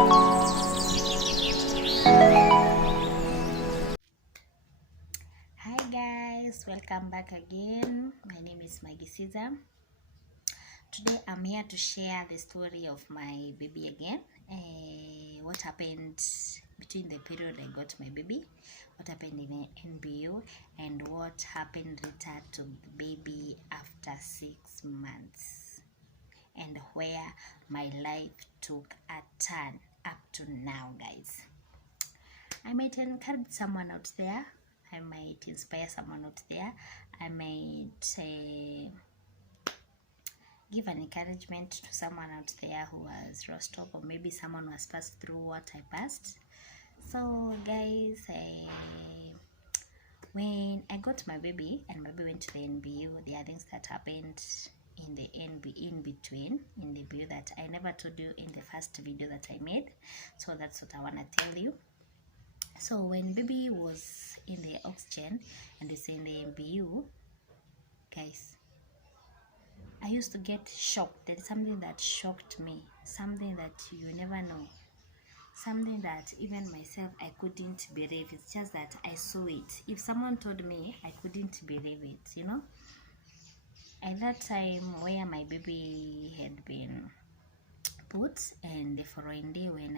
Hi guys, welcome back again. My name is Maggie Caesar. Today I'm here to share the story of my baby again. What happened between the period I got my baby, what happened in NBU, and what happened later to the baby after 6 months, and where my life took a turn up to now, guys. I might encourage someone out there. I might inspire someone out there. I might give an encouragement to someone out there who has lost hope, or maybe someone who has passed through what I passed. So, guys, when I got my baby and my baby went to the NBU, there are things that happened in the in between in the NBU that I never told you in the first video that I made. So that's what I want to tell you. So when baby was in the oxygen and it's in the NBU, guys, I used to get shocked. There's something that shocked me, something that you never know, something that even myself I couldn't believe. It's just that I saw it. If someone told me, I couldn't believe it, At that time where my baby had been put, and the following day when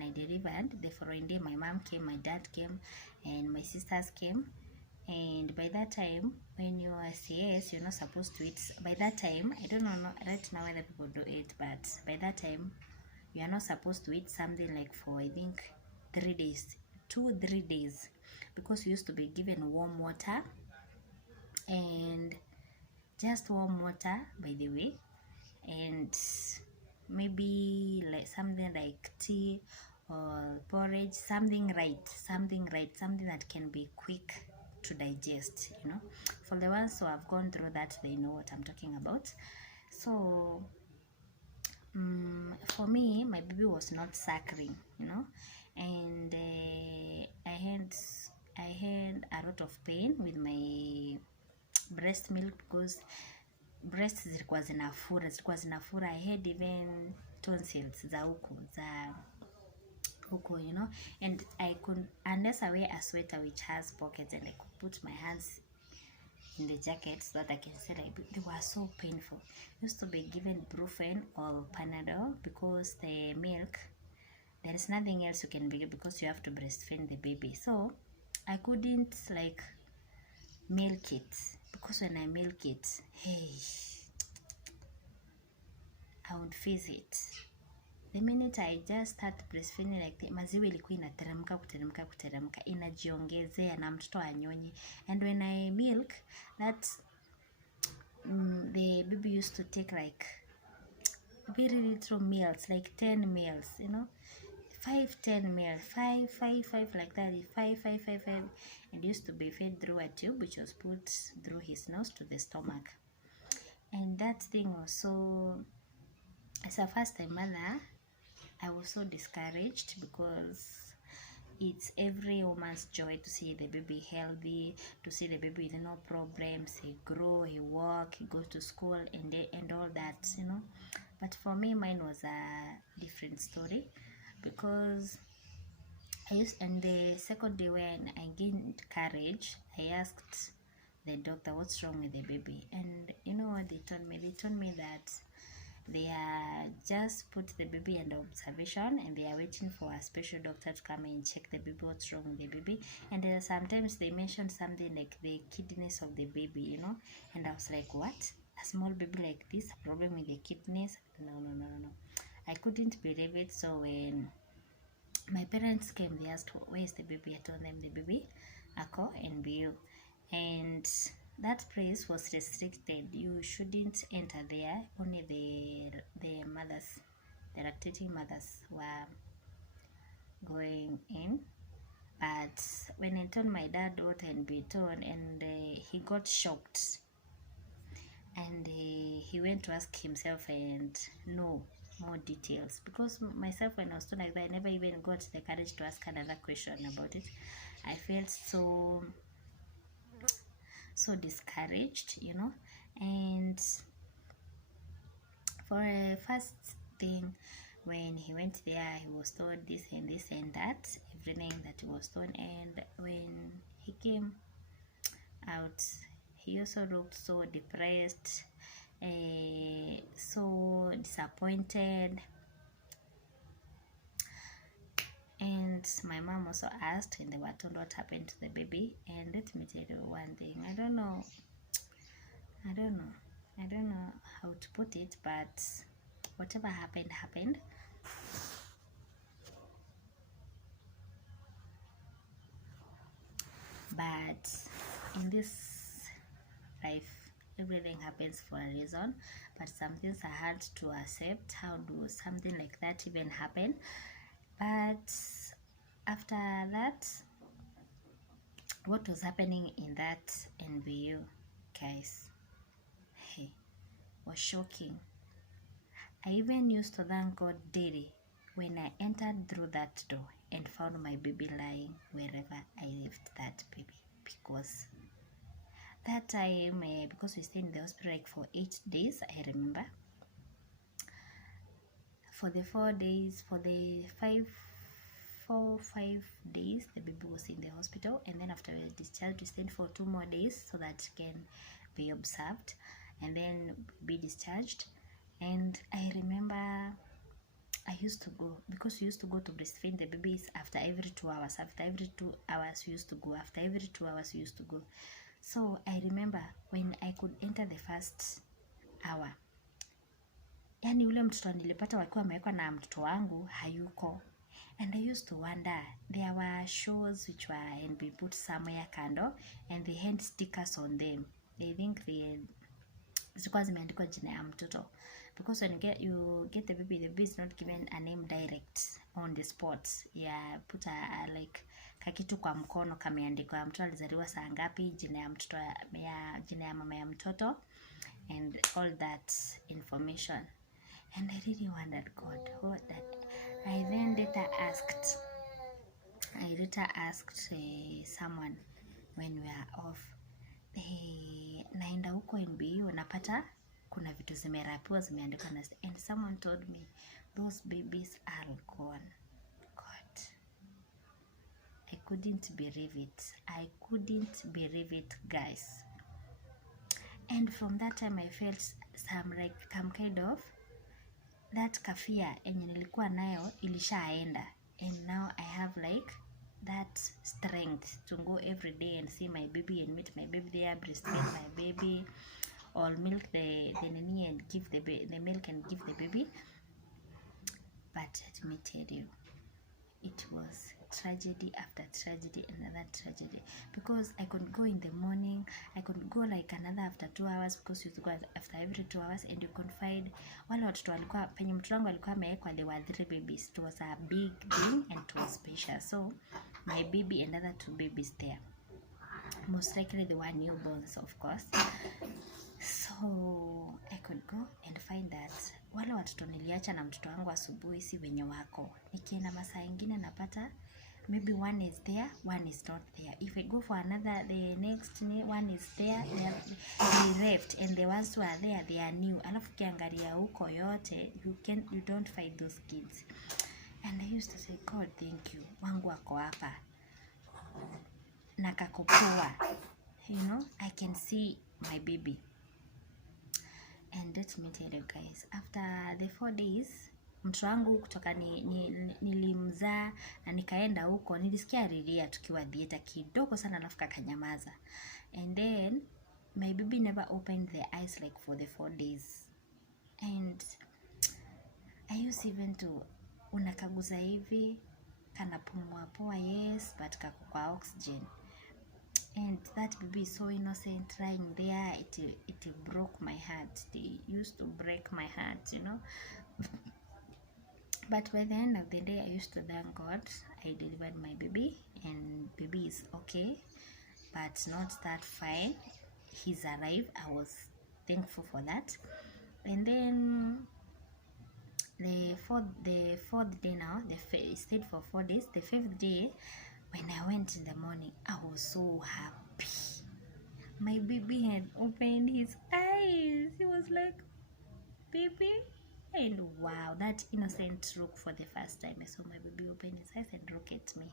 I delivered, the following day my mom came, my dad came, and my sisters came. And by that time, when you are CS, you're not supposed to eat. By that time, I don't know right now whether people do it, but by that time you are not supposed to eat something like for, I think, 3 days, 2-3 days, because we used to be given warm water, and just warm water, by the way, and maybe like something like tea or porridge, something that can be quick to digest. For the ones who have gone through that, they know what I'm talking about. So for me, my baby was not suckling, and I had a lot of pain with my breast milk, because breasts zilikuwa zinafura. I had even tonsils za huko, and I could, unless I wear a sweater which has pockets, and I could put my hands in the jacket so that I can say, like, they were so painful. Used to be given Brufen or Panadol, because the milk, there is nothing else you can be, because you have to breastfeed the baby. So I couldn't like milk it, because when I milk it, hey, I would face it. The minute I just start breastfeeding, like, the maziwa ilikuwa kuteremka, inajiongezea na mtoto anyonye. And when I milk, the baby used to take like very little meals, like 10 meals, 5-10 meals, 5 like that, 5, and used to be fed through a tube which was put through his nose to the stomach. And that thing was so, as a first time mother, I was so discouraged, because it's every woman's joy to see the baby healthy, to see the baby with no problems, he grow, he walk, he goes to school, and all that, But for me, mine was a different story, because and the second day when I gained courage, I asked the doctor what's wrong with the baby, and you know what they told me? They told me that they are just put the baby under observation, and they are waiting for a special doctor to come and check the baby, what's wrong with the baby. And sometimes they mentioned something like the kidneys of the baby, and I was like, what? A small baby like this, a problem with the kidneys? No. I couldn't believe it. So when my parents came, they asked, where is the baby? I told them the baby ako NBU, and that place was restricted. You shouldn't enter there. Only the mothers, the lactating mothers, were going in. But when I told my dad what had been told, and he got shocked, and he went to ask himself and know more details, because myself, when I was told like that, I never even got the courage to ask another question about it. I felt so discouraged, and for a first thing, when he went there, he was told this and this and that, everything that he was told. And when he came out, he also looked so depressed, so disappointed. And my mom also asked, and they were told what happened to the baby. And let me tell you one thing, I don't know how to put it, but whatever happened. But in this life, everything happens for a reason, but some things are hard to accept. How do something like that even happen? But after that, what was happening in that NBU, guys, hey, was shocking. I even used to thank God daily when I entered through that door and found my baby lying wherever I left that baby, because that time, because we stayed in the hospital like for 8 days, I remember. For the 5 days, the baby was in the hospital, and then after discharge, we stayed for 2 more days so that it can be observed and then be discharged. And I remember I used to go, because we used to go to breastfeed the babies after every 2 hours. After every 2 hours we used to go. After every 2 hours we used to go. So I remember when I could enter the first hour, yani ule mtoto nilipata wakiwa wamewekwa na mtoto wangu hayuko. And I used to wonder, there were shows which were and we put somewhere kando and they had stickers on them. I think zilikuwa zimeandikwa jina ya mtoto, because when you get the baby is not given a name direct on the spot. Yeah, put a like kakitu kwa mkono kameandikwa mtoto alizaliwa saa ngapi, jina ya mtoto, jina ya mama ya mtoto, and all that information. And I really wondered, God, what that. I then later asked someone when we are off, naenda huko NBU unapata kuna vitu zimerapiwa zimeandikwa na, and someone told me those babies are gone. God, I couldn't believe it, guys. And from that time I felt some kind of that kafia enye nilikuwa nayo ilishaenda, and now I have like that strength to go every day and see my baby and meet my baby there, breastfeed my baby, or milk the nini and give the milk and give the baby. But let me tell you, it was tragedy after tragedy, another tragedy, because I could go in the morning, I could go like another after 2 hours, because you go after every 2 hours, and you could find wale watoto walikuwa penye mtoto wangu alikuwa amewekwa, there were 3 babies. It was a big thing and it was special. So my baby and other 2 babies there, most likely they were newborns, of course. So I could go and find that wale watoto niliacha na mtoto wangu asubuhi si wenye wako. Nikienda masaa ingine napata maybe one is there, one is not there. If I go for another, the next one is there, they left, and the ones who are there, they are new. Alafu kiangalia huko yote, you don't find those kids. And I used to say, God, thank you, wangu wako hapa na kakopoa, you know, I can see my baby. And let me tell you guys, after the 4 days, mtoto wangu kutoka nilimzaa na nikaenda huko, nilisikia alilia tukiwa theater kidogo sana, alafu kakanyamaza. And then my baby never opened their eyes like for the 4 days. And I used even to unakaguza hivi, kanapumua poa, yes, but kako kwa oxygen. And that baby is so innocent lying there. It broke my heart. It used to break my heart, you know. But by the end of the day, I used to thank God. I delivered my baby, and baby is okay, but not that fine. He's alive. I was thankful for that. And then the fourth day now, stayed for 4 days. The 5th day, when I went in the morning, I was so happy. My baby had opened his eyes. He was like, baby, And wow, that innocent look for the first time I saw my baby open his eyes and look at me.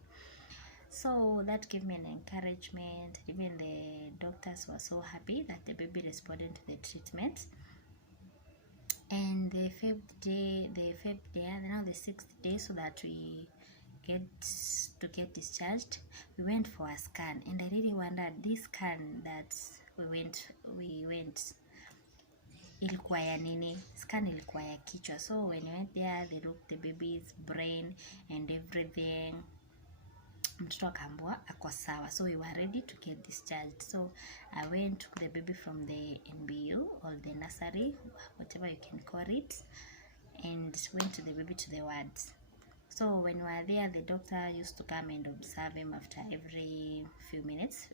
So that gave me an encouragement. Even the doctors were so happy that the baby responded to the treatment. And the fifth day, now the sixth day, so that we get discharged, we went for a scan. And I really wondered, this scan that we went ilikuwa ya nini? Scan ilikuwa ya kichwa. So when we went there, they looked the baby's brain and everything. Mtoto akaambiwa ako sawa, so we were ready to get discharged. So I went, took the baby from the NBU or the nursery, whatever you can call it, and went to the baby to the wards. So when we were there, the doctor used to come and observe him after every few minutes,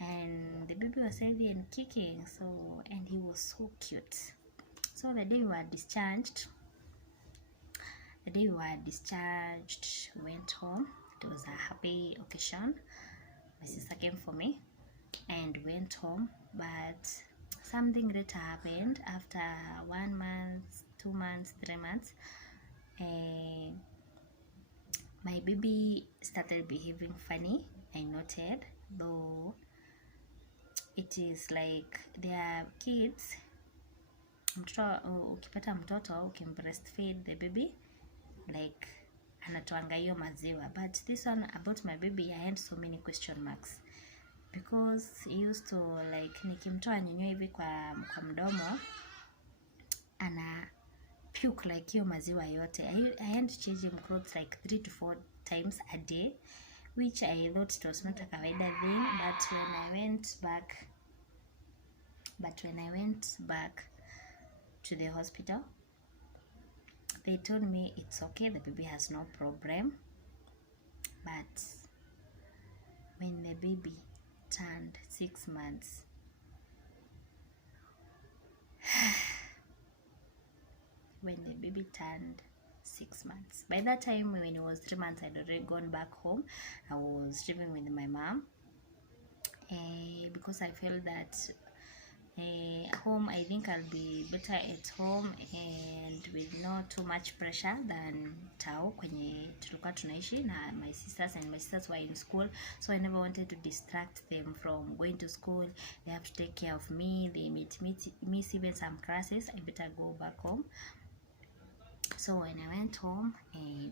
and the baby was healthy and kicking, so, and he was so cute. So the day we were discharged, we went home. It was a happy occasion. My sister came for me and went home, but something later happened. After 1 month, 2 months, 3 months, my baby started behaving funny. I noted, though it is like their kids, ukipata mtoto ukibreastfeed the baby, like anatoanga hiyo maziwa, but this one about my baby, I had so many question marks because he used to like nikimtoa nyonyo hivi kwa mdomo ana puke like hiyo maziwa yote. I had to change him clothes like 3 to 4 times a day, which I thought it was not a kawaida thing, but when I went back to the hospital, they told me it's okay, the baby has no problem. But when the baby turned 6 months, by that time when it was 3 months, I'd already gone back home. I was living with my mom, because I felt that home, I think I'll be better at home and with not too much pressure than tao kwenye tulikuwa tunaishi na my sisters were in school, so I never wanted to distract them from going to school. They have to take care of me, they miss even some classes. I better go back home. So when I went home,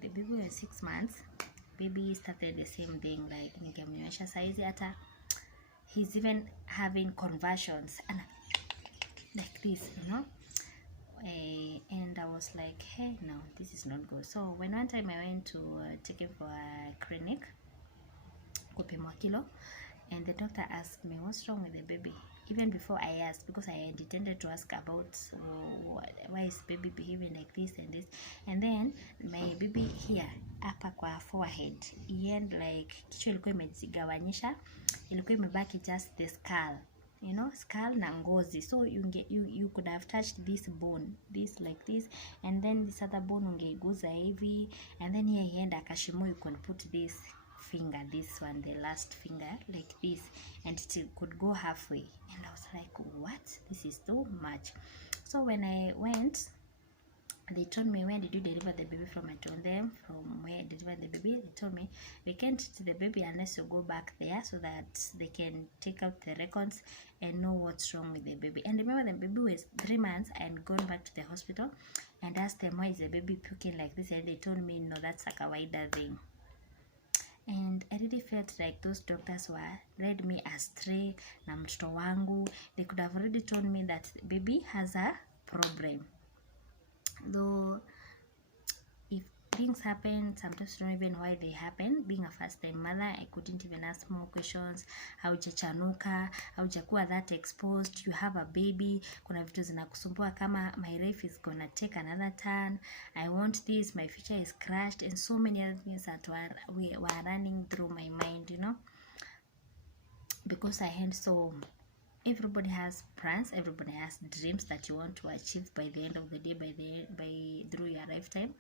the baby was 6 months. Baby started the same thing, like nikimnyonyesha saizi hata he's even having conversions and like this, and I was like, hey, no, this is not good. So when one time I went to take him for a clinic, kupimwa kilo, and the doctor asked me what's wrong with the baby, even before I asked, because I had intended to ask about why is baby behaving like this and this. And then my baby here hapa kwa forehead, and like kichwa ilikuwa imejigawanyisha, ilikuwa imebaki just the skull, skull na ngozi. So you could have touched this bone, this like this, and then this other bone ungeiguza hivi, and then here end akashimo, you can put this finger, this one, the last finger, like this, and it could go halfway. And I was like, what? This is too much. So when I went, they told me, when did you deliver the baby from? I told them from where I delivered the baby. They told me we can't treat the baby unless you go back there so that they can take out the records and know what's wrong with the baby. And remember, the baby was 3 months. I had gone back to the hospital and asked them, why is the baby puking like this? And they told me, no, that's a kawaida thing. And I really felt like those doctors led me astray na mtoto wangu. They could have already told me that baby has a problem. Though if things happen, sometimes you don't even know why they happen. Being a first time mother, I couldn't even ask more questions. Haujachanuka, haujakuwa that exposed, you have a baby, kuna vitu zinakusumbua kama my life is gonna take another turn, I want this, my future is crashed, and so many other things that were running through my mind, because I had so. Everybody has plans, everybody has dreams that you want to achieve by the end of the day, through your lifetime,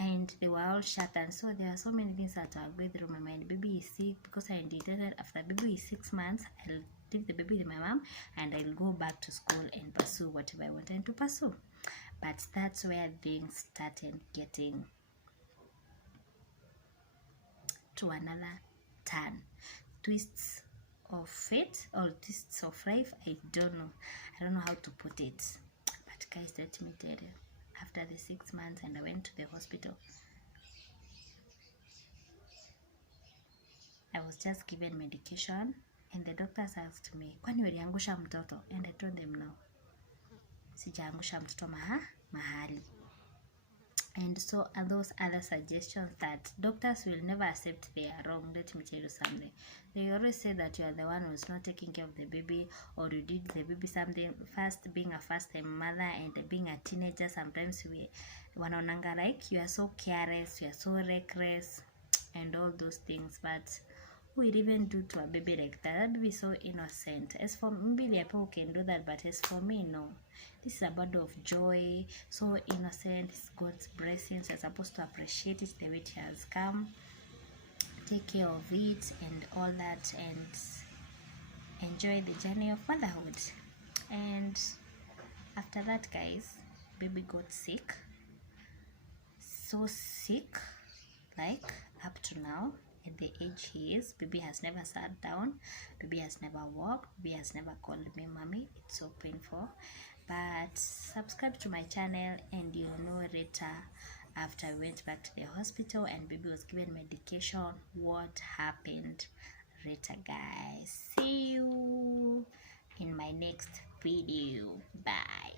and they were all shattered. So there are so many things that are going through my mind. Baby is sick, because I intended after baby is 6 months, I'll leave the baby with my mom and I'll go back to school and pursue whatever I wanted to pursue. But that's where things started getting to another turn. Twists of fate or twists of life, I don't know how to put it. But guys, let me tell you, after the 6 months and I went to the hospital, I was just given medication and the doctors asked me, kwani uliangusha mtoto? And I told them no, sijaangusha mtoto mahali. And so are those other suggestions that doctors will never accept they are wrong. Let me tell you something. They always say that you are the one who's not taking care of the baby, or you did the baby something. First, being a first-time mother and being a teenager, sometimes we wanaonanga like you are so careless, you are so reckless, and all those things. But who will even do to a baby like that? That would be so innocent. As for maybe the people who can do that, but as for me, no. This is a bundle of joy, so innocent. It's God's blessings. You're supposed to appreciate it the way it has come, take care of it and all that, and enjoy the journey of motherhood. And after that, guys, baby got sick, so sick, like up to now. At the age he is, baby has never sat down, baby has never walked, baby has never called me mommy. It's so painful. But subscribe to my channel and you'll know later, after I went back to the hospital and baby was given medication, what happened later, guys. See you in my next video. Bye.